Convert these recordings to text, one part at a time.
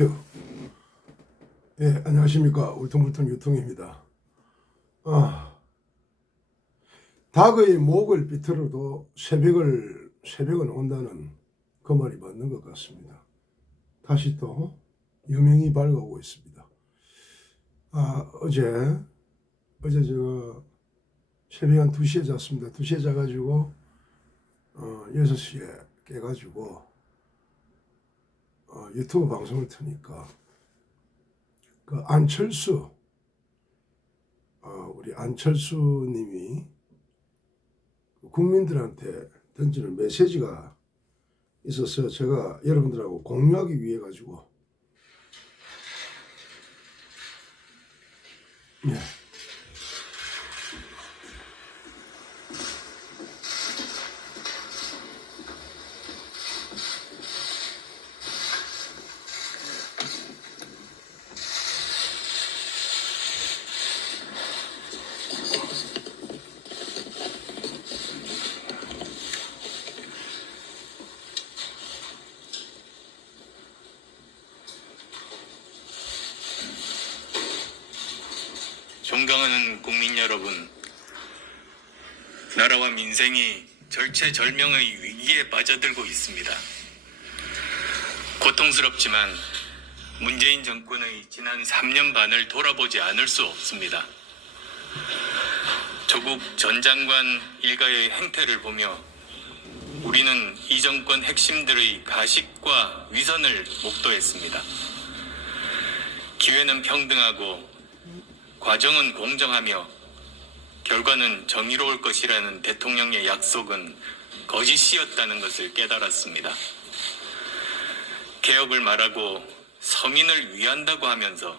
큐. 예, 안녕하십니까. 울퉁불퉁 유통입니다. 닭의 목을 비틀어도 새벽은 온다는 그 말이 맞는 것 같습니다. 다시 또 여명이 밝아오고 있습니다. 어제 제가 새벽 한 2시에 잤습니다. 2시에 자가지고 6시에 깨가지고 유튜브 방송을 트니까 그 우리 안철수 님이 국민들한테 던지는 메시지가 있어서 제가 여러분들하고 공유하기 위해 가지고 존경하는 국민 여러분, 나라와 민생이 절체절명의 위기에 빠져들고 있습니다. 고통스럽지만 문재인 정권의 지난 3년 반을 돌아보지 않을 수 없습니다. 조국 전 장관 일가의 행태를 보며 우리는 이 정권 핵심들의 가식과 위선을 목도했습니다. 기회는 평등하고 과정은 공정하며 결과는 정의로울 것이라는 대통령의 약속은 거짓이었다는 것을 깨달았습니다. 개혁을 말하고 서민을 위한다고 하면서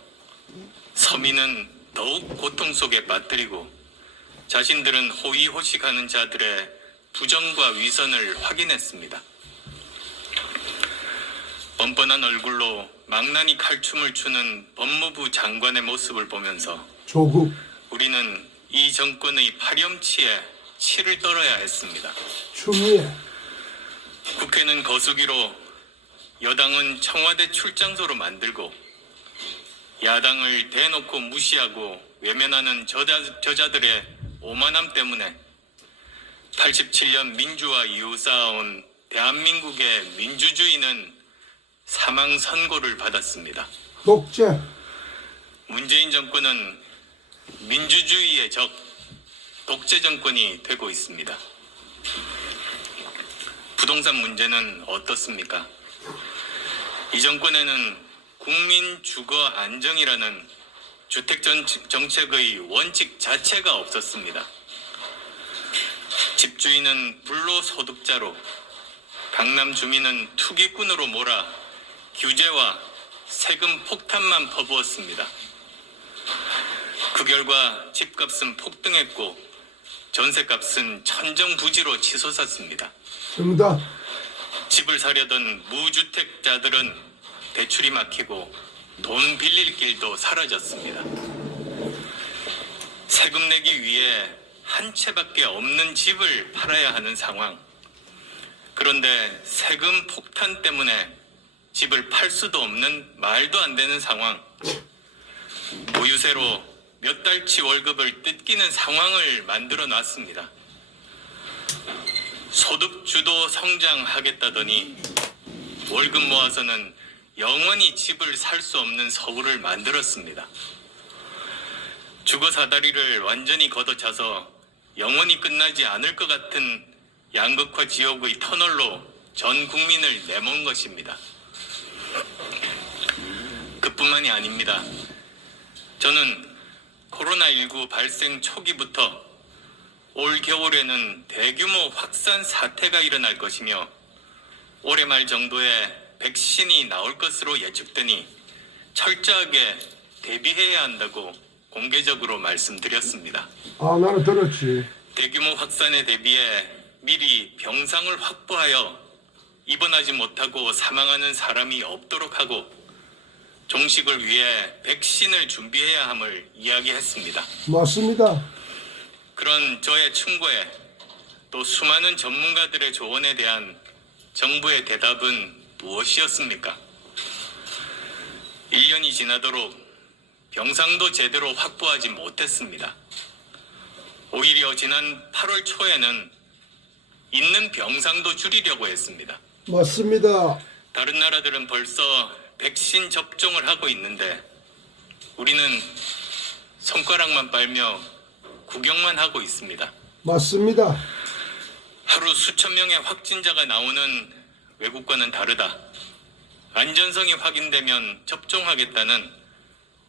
서민은 더욱 고통 속에 빠뜨리고 자신들은 호의호식하는 자들의 부정과 위선을 확인했습니다. 뻔뻔한 얼굴로 망나니 칼춤을 추는 법무부 장관의 모습을 보면서 우리는 이 정권의 파렴치에 치를 떨어야 했습니다. 추미애 국회는 거수기로, 여당은 청와대 출장소로 만들고 야당을 대놓고 무시하고 외면하는 저자들의 오만함 때문에 87년 민주화 이후 쌓아온 대한민국의 민주주의는 사망 선고를 받았습니다. 독재 문재인 정권은 민주주의의 적, 독재 정권이 되고 있습니다. 부동산 문제는 어떻습니까? 이 정권에는 국민 주거 안정이라는 주택 정책의 원칙 자체가 없었습니다. 집주인은 불로소득자로, 강남 주민은 투기꾼으로 몰아 규제와 세금 폭탄만 퍼부었습니다. 그 결과 집값은 폭등했고 전세값은 천정부지로 치솟았습니다. 정답. 집을 사려던 무주택자들은 대출이 막히고 돈 빌릴 길도 사라졌습니다. 세금 내기 위해 한 채밖에 없는 집을 팔아야 하는 상황. 그런데 세금 폭탄 때문에 집을 팔 수도 없는 말도 안 되는 상황. 보유세로 몇 달치 월급을 뜯기는 상황을 만들어 놨습니다. 소득주도 성장하겠다더니 월급 모아서는 영원히 집을 살 수 없는 서울을 만들었습니다. 주거사다리를 완전히 걷어차서 영원히 끝나지 않을 것 같은 양극화 지옥의 터널로 전 국민을 내몬 것입니다. 그뿐만이 아닙니다. 저는 코로나19 발생 초기부터 올 겨울에는 대규모 확산 사태가 일어날 것이며 올해 말 정도에 백신이 나올 것으로 예측되니 철저하게 대비해야 한다고 공개적으로 말씀드렸습니다. 나는 들었지. 대규모 확산에 대비해 미리 병상을 확보하여 입원하지 못하고 사망하는 사람이 없도록 하고 종식을 위해 백신을 준비해야 함을 이야기했습니다. 맞습니다. 그런 저의 충고에 또 수많은 전문가들의 조언에 대한 정부의 대답은 무엇이었습니까? 1년이 지나도록 병상도 제대로 확보하지 못했습니다. 오히려 지난 8월 초에는 있는 병상도 줄이려고 했습니다. 맞습니다. 다른 나라들은 벌써 백신 접종을 하고 있는데 우리는 손가락만 빨며 구경만 하고 있습니다. 맞습니다. 하루 수천 명의 확진자가 나오는 외국과는 다르다. 안전성이 확인되면 접종하겠다는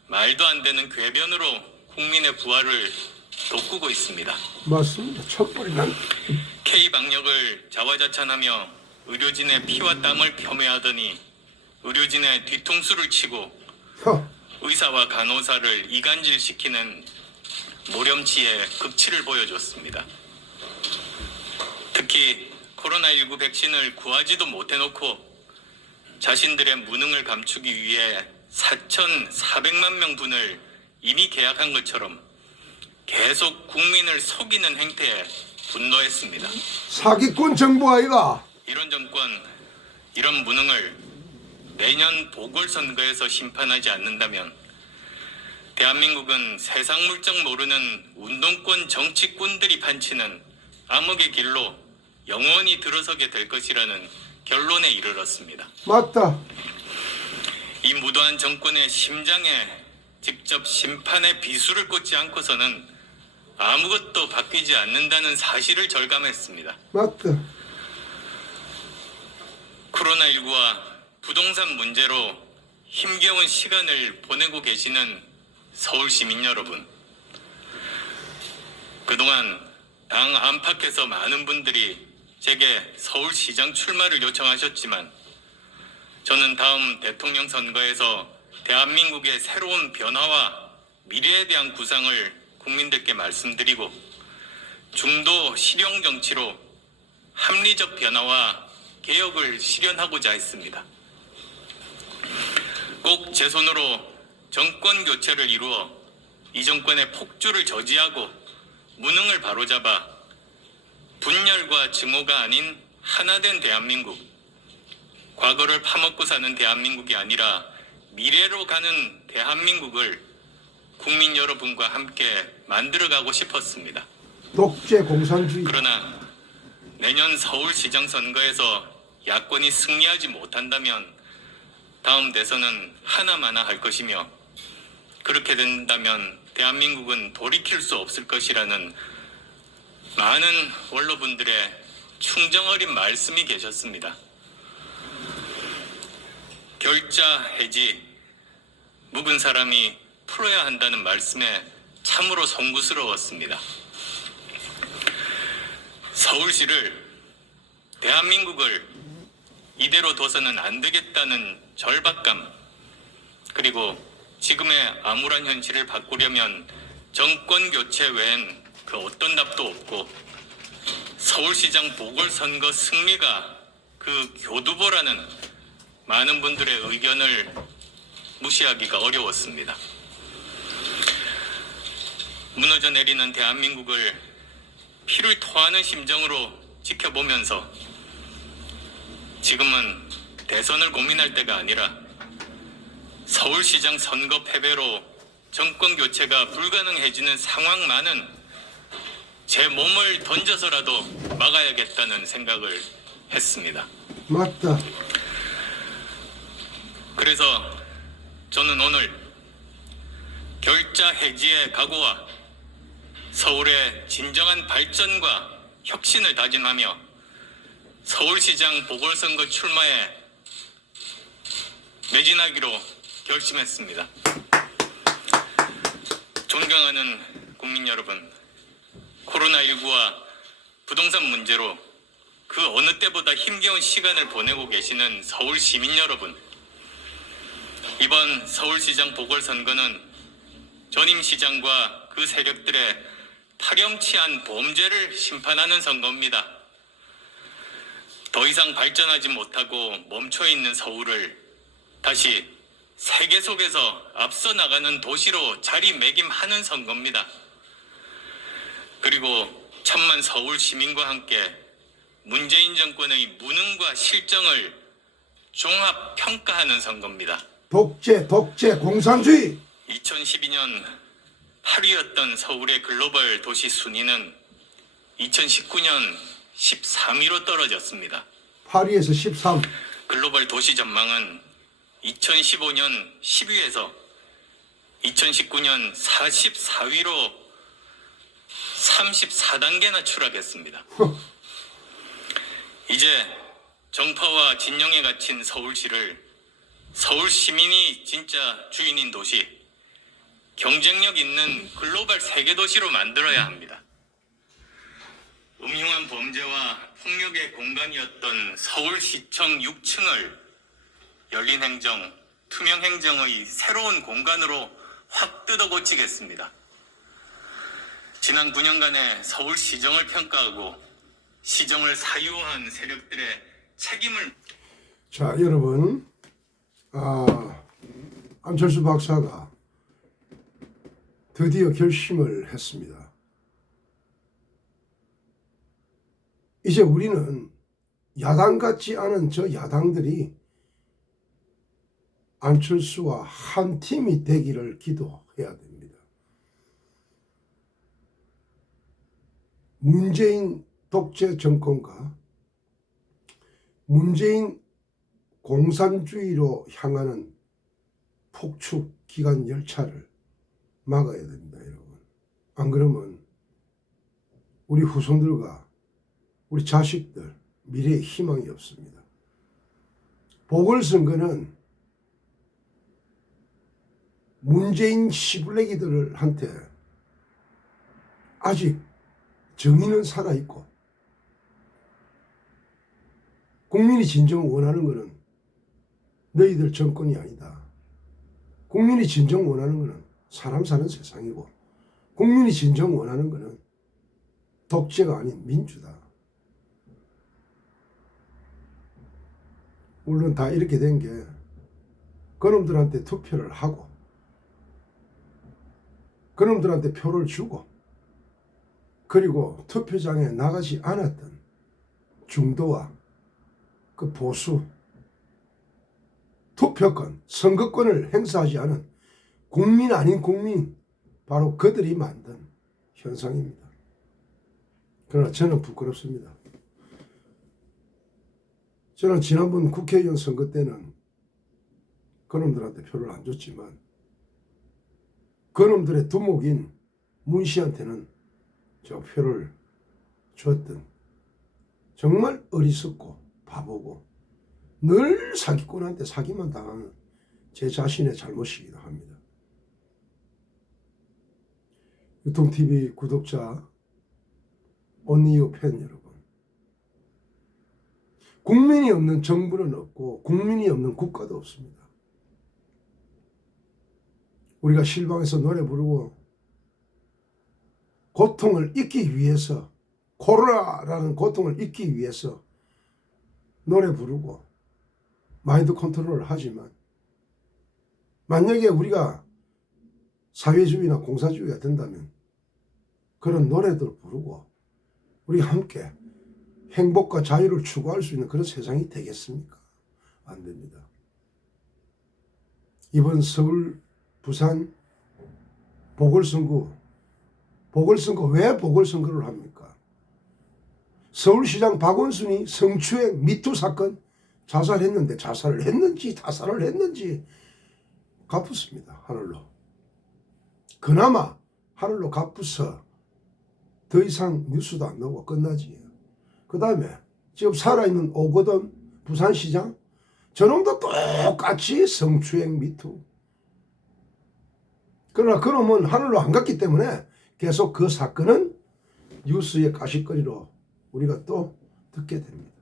말도 안 되는 궤변으로 국민의 부활을 돋구고 있습니다. 맞습니다. 촛불이 난 K방역을 자화자찬하며 의료진의 피와 땀을 폄훼하더니 의료진의 뒤통수를 치고 의사와 간호사를 이간질시키는 모렴치의 극치를 보여줬습니다. 특히 코로나19 백신을 구하지도 못해놓고 자신들의 무능을 감추기 위해 4,400만 명분을 이미 계약한 것처럼 계속 국민을 속이는 행태에 분노했습니다. 사기꾼 정부 아이가. 이런 정권, 이런 무능을 내년 보궐선거에서 심판하지 않는다면 대한민국은 세상 물정 모르는 운동권 정치꾼들이 판치는 암흑의 길로 영원히 들어서게 될 것이라는 결론에 이르렀습니다. 맞다. 이 무도한 정권의 심장에 직접 심판의 비수를 꽂지 않고서는 아무것도 바뀌지 않는다는 사실을 절감했습니다. 맞다. 코로나19와 부동산 문제로 힘겨운 시간을 보내고 계시는 서울 시민 여러분, 그동안 당 안팎에서 많은 분들이 제게 서울시장 출마를 요청하셨지만 저는 다음 대통령 선거에서 대한민국의 새로운 변화와 미래에 대한 구상을 국민들께 말씀드리고 중도 실용 정치로 합리적 변화와 개혁을 실현하고자 했습니다. 꼭 제 손으로 정권 교체를 이루어 이 정권의 폭주를 저지하고 무능을 바로잡아 분열과 증오가 아닌 하나된 대한민국, 과거를 파먹고 사는 대한민국이 아니라 미래로 가는 대한민국을 국민 여러분과 함께 만들어가고 싶었습니다. 독재 공산주의. 그러나 내년 서울시장 선거에서 야권이 승리하지 못한다면 다음 대선은 하나마나 할 것이며 그렇게 된다면 대한민국은 돌이킬 수 없을 것이라는 많은 원로분들의 충정 어린 말씀이 계셨습니다. 결자 해지, 묵은 사람이 풀어야 한다는 말씀에 참으로 송구스러웠습니다. 서울시를, 대한민국을 이대로 둬서는 안 되겠다는 절박감, 그리고 지금의 암울한 현실을 바꾸려면 정권 교체 외엔 그 어떤 답도 없고 서울시장 보궐선거 승리가 그 교두보라는 많은 분들의 의견을 무시하기가 어려웠습니다. 무너져 내리는 대한민국을 피를 토하는 심정으로 지켜보면서 지금은 대선을 고민할 때가 아니라 서울시장 선거 패배로 정권 교체가 불가능해지는 상황만은 제 몸을 던져서라도 막아야겠다는 생각을 했습니다. 맞다. 그래서 저는 오늘 결자 해지의 각오와 서울의 진정한 발전과 혁신을 다짐하며 서울시장 보궐선거 출마에 매진하기로 결심했습니다. 존경하는 국민 여러분, 코로나19와 부동산 문제로 그 어느 때보다 힘겨운 시간을 보내고 계시는 서울 시민 여러분, 이번 서울시장 보궐선거는 전임 시장과 그 세력들의 파렴치한 범죄를 심판하는 선거입니다. 더 이상 발전하지 못하고 멈춰있는 서울을 다시 세계 속에서 앞서 나가는 도시로 자리매김하는 선거입니다. 그리고 천만 서울 시민과 함께 문재인 정권의 무능과 실정을 종합 평가하는 선거입니다. 독재, 공산주의. 2012년 8위였던 서울의 글로벌 도시 순위는 2019년 13위로 떨어졌습니다. 8위에서 13. 글로벌 도시 전망은 2015년 10위에서 2019년 44위로 34단계나 추락했습니다. 이제 정파와 진영에 갇힌 서울시를 서울 시민이 진짜 주인인 도시, 경쟁력 있는 글로벌 세계 도시로 만들어야 합니다. 음흉한 범죄와 폭력의 공간이었던 서울시청 6층을 열린 행정, 투명 행정의 새로운 공간으로 확 뜯어 고치겠습니다. 지난 9년간의 서울시정을 평가하고 시정을 사유한 세력들의 책임을. 자, 여러분, 안철수 박사가 드디어 결심을 했습니다. 이제 우리는 야당 같지 않은 저 야당들이 안철수와 한 팀이 되기를 기도해야 됩니다. 문재인 독재 정권과 문재인 공산주의로 향하는 폭축 기관 열차를 막아야 됩니다, 여러분. 안 그러면 우리 후손들과 우리 자식들 미래에 희망이 없습니다. 보궐선거는 문재인 시블레기들한테 아직 정의는 살아있고, 국민이 진정 원하는 것은 너희들 정권이 아니다. 국민이 진정 원하는 것은 사람 사는 세상이고, 국민이 진정 원하는 것은 독재가 아닌 민주다. 물론 다 이렇게 된 게 그놈들한테 투표를 하고 그놈들한테 표를 주고, 그리고 투표장에 나가지 않았던 중도와 그 보수, 투표권, 선거권을 행사하지 않은 국민 아닌 국민, 바로 그들이 만든 현상입니다. 그러나 저는 부끄럽습니다. 저는 지난번 국회의원 선거 때는 그놈들한테 표를 안 줬지만 그놈들의 두목인 문 씨한테는 저 표를 줬던, 정말 어리석고 바보고 늘 사기꾼한테 사기만 당하는 제 자신의 잘못이기도 합니다. 유통TV 구독자, 온리유 팬 여러분, 국민이 없는 정부는 없고 국민이 없는 국가도 없습니다. 우리가 실방에서 노래 부르고 고통을 잊기 위해서, 코로나라는 고통을 잊기 위해서 노래 부르고 마인드 컨트롤을 하지만, 만약에 우리가 사회주의나 공사주의가 된다면 그런 노래들 부르고 우리가 함께 행복과 자유를 추구할 수 있는 그런 세상이 되겠습니까? 안 됩니다. 이번 서울, 부산 보궐선거 왜 보궐선거를 합니까? 서울시장 박원순이 성추행 미투 사건 자살했는데, 자살을 했는지 타살을 했는지 갚았습니다, 하늘로. 그나마 하늘로 갚아서 더 이상 뉴스도 안 나오고 끝나지. 그 다음에 지금 살아있는 오거돈 부산시장, 저놈도 똑같이 성추행 미투. 그러나 그놈은 하늘로 안 갔기 때문에 계속 그 사건은 뉴스의 가십거리로 우리가 또 듣게 됩니다.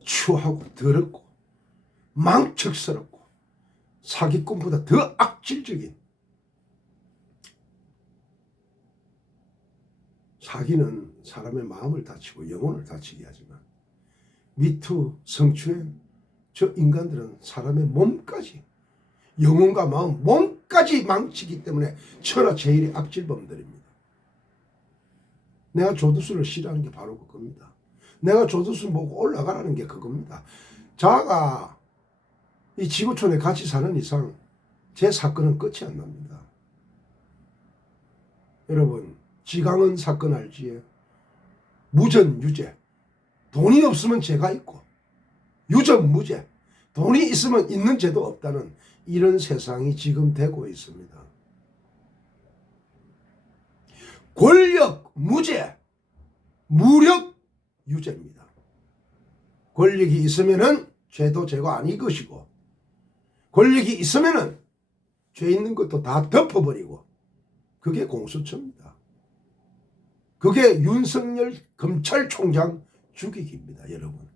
추하고 더럽고 망측스럽고 사기꾼보다 더 악질적인, 사기는 사람의 마음을 다치고 영혼을 다치게 하지만 미투, 성추행, 저 인간들은 사람의 몸까지, 영혼과 마음, 몸까지 망치기 때문에 천하제일의 악질범들입니다. 내가 조두순을 싫어하는 게 바로 그겁니다. 내가 조두순 보고 올라가라는 게 그겁니다. 자가 이 지구촌에 같이 사는 이상 제 사건은 끝이 안 납니다. 여러분, 지강은 사건 알지요? 무전 유죄. 돈이 없으면 죄가 있고 유전 무죄. 돈이 있으면 있는 죄도 없다는 이런 세상이 지금 되고 있습니다. 권력 무죄, 무력 유죄입니다. 권력이 있으면은 죄도 죄가 아닌 것이고, 권력이 있으면은 죄 있는 것도 다 덮어버리고, 그게 공수처입니다. 그게 윤석열 검찰총장 죽이기입니다, 여러분.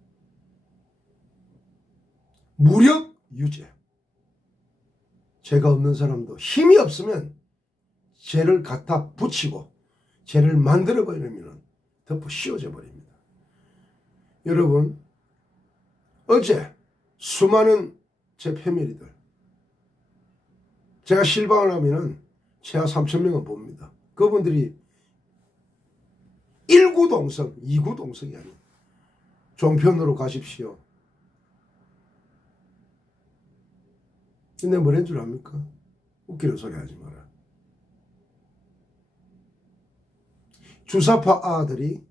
무력 유죄. 죄가 없는 사람도 힘이 없으면 죄를 갖다 붙이고 죄를 만들어버리면 덮어 씌워져 버립니다. 여러분, 어제 수많은 제 패밀리들, 제가 실방을 하면은 최하 3,000명은 봅니다. 그분들이 1구 동성, 2구 동성이 아니에요. 종편으로 가십시오. 근데 뭐란 줄 압니까? 웃기는 소리 하지 마라. 주사파 아들이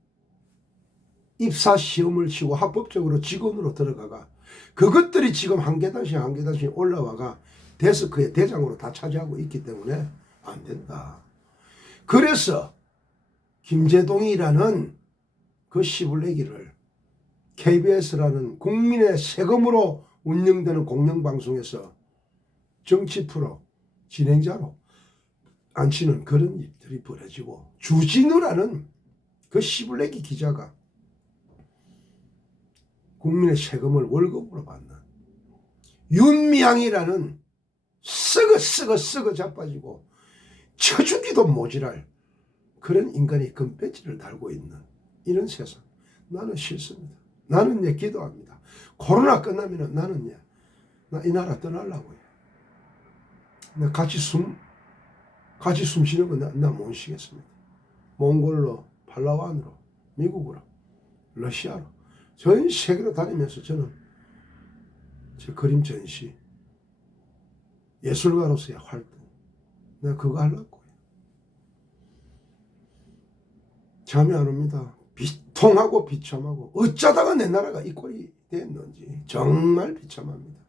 입사 시험을 치고 합법적으로 직원으로 들어가가 그것들이 지금 한 계단씩 올라와가 데스크의 대장으로 다 차지하고 있기 때문에 안 된다. 그래서 김재동이라는 그 시블레기를 KBS라는 국민의 세금으로 운영되는 공영방송에서 정치 프로 진행자로 앉히는 그런 일들이 벌어지고, 주진우라는 그 시블레기 기자가 국민의 세금을 월급으로 받는 윤미향이라는 썩어 자빠지고 쳐주기도 모자랄 그런 인간이 금배지를 달고 있는 이런 세상, 나는 싫습니다. 나는 기도합니다. 코로나 끝나면 나는 나 이 나라 떠나려고요. 나 같이 숨 쉬는 거 나 못 쉬겠습니다. 몽골로, 팔라완으로, 미국으로, 러시아로, 전 세계로 다니면서 저는 제 그림 전시, 예술가로서의 활동, 내가 그거 하려고. 잠이 안 옵니다. 비통하고 비참하고, 어쩌다가 내 나라가 이 꼴이 됐는지 정말 비참합니다.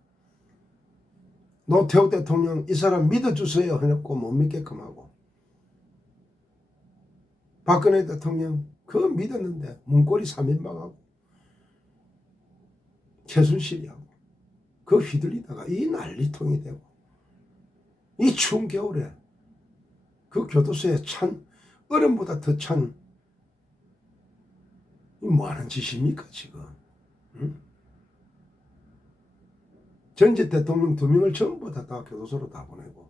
노태우 대통령 이 사람 믿어주세요 해놓고 못 믿게끔 하고, 박근혜 대통령 그거 믿었는데 문고리 3인방하고 최순실이하고 그 휘둘리다가 이 난리통이 되고, 이 추운 겨울에 그 교도소에 찬 얼음보다 더 찬 뭐하는 짓입니까 지금? 응? 전직 대통령 2명을 전부 다 교도소로 다 보내고,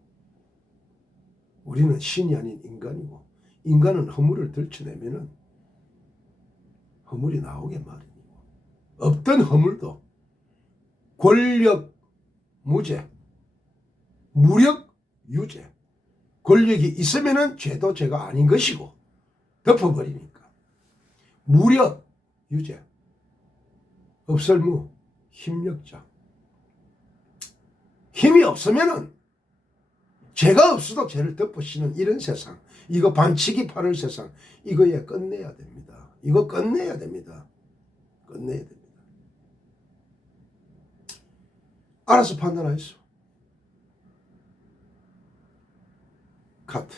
우리는 신이 아닌 인간이고, 인간은 허물을 들춰내면은 허물이 나오게 마련이고, 없던 허물도 권력 무죄, 무력 유죄, 권력이 있으면은 죄도 죄가 아닌 것이고 덮어버리니까 무력 유죄, 없을무 힘력자. 힘이 없으면은 죄가 없어도 죄를 덮으시는 이런 세상, 이거 반치기 파는 세상, 이거에 끝내야 됩니다. 이거 끝내야 됩니다. 끝내야 됩니다. 알아서 판단하시오. 카트.